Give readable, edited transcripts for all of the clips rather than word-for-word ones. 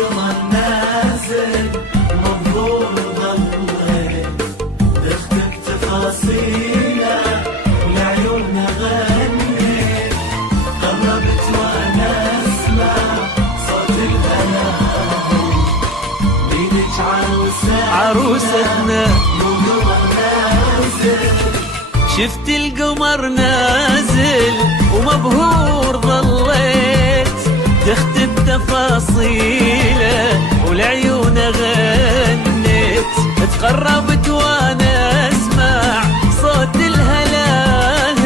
القمر نازل مبهور ضليت تختك تفاصيله ولعيوننا غنيت قربت وانا اسمع صوت الهلال بيدك عروستنا والقمر نازل شفت القمر نازل ومبهور ظليت تختب تفاصيله ولعيونه غنيت تقربت وانا اسمع صوت الهلال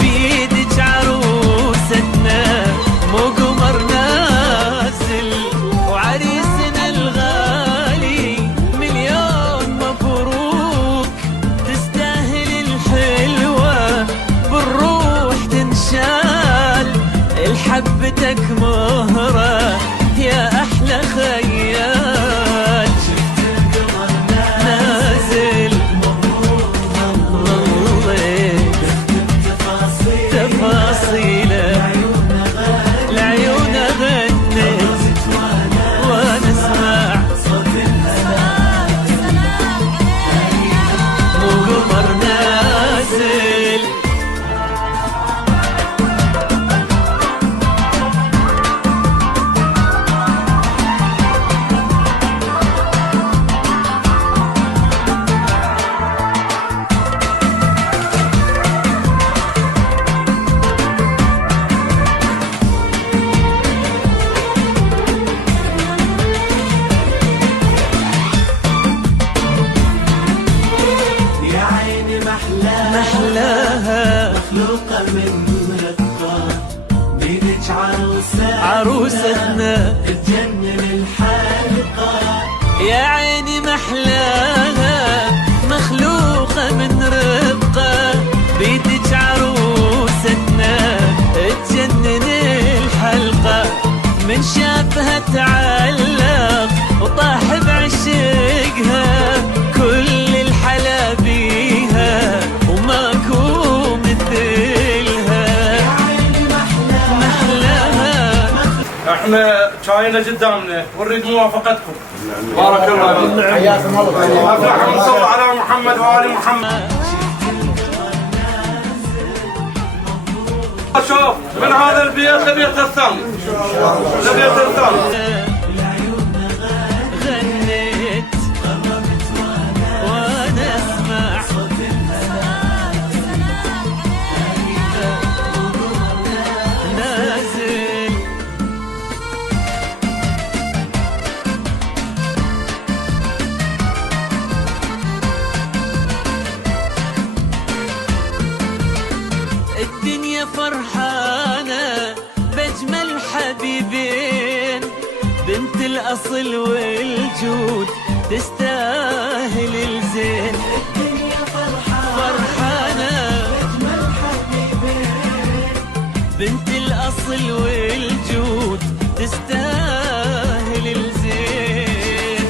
بيدك عروستنا مو قمر نازل وعريسنا الغالي مليون مبروك تستاهل الحلوة بالروح تنشال الحبتك مهرة يا أحلى خيال شفت القمر نازل مبهور ضليت تفاصيله لعيونه غنيت وانا اسمع صوت الهلال مو قمر نازل محلاها مخلوقة من رقة بيدك عروستنا تجنن الحلقة يا عيني محلاها مخلوقة من رقة بيدك عروستنا تجنن الحلقة من شافها تعلق وطاح بعشقها كل الحلا بيها وماكو مثلها يا عيني محلاها احنا شاينا قدامنا ونريد موافقتكم. بارك الله فيكم. حياكم الله. اللهم صل على محمد وآل محمد. شوف من هذا البيت لبيت الثاني. لبيت الثاني. غنيت وانا اسمع صوت نازل الدنيا فرحانة بأجمل حبيبين بنت الأصل والجود تستاهل الزين الدنيا فرحانة بأجمل حبيبين بنت الأصل والجود تستاهل الزين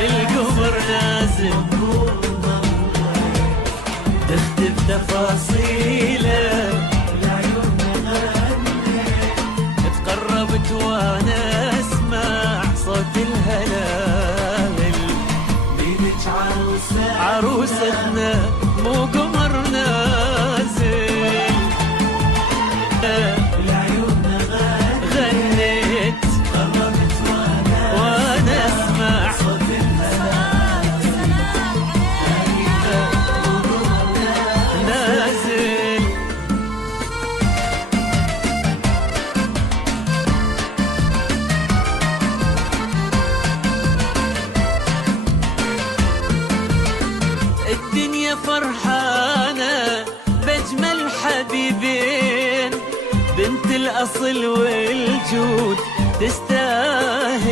القمر نازل تختب تفاصيله لعيوننا غنيت تقربت وانا اسمع صوت الهلال بيدك عروستنا مو قمر نازل لعيوننا غنيت قربت وانا اسمع صوت نازل الدنيا فرحانة بأجمل حبيبين بنت الأصل والجود تستاهل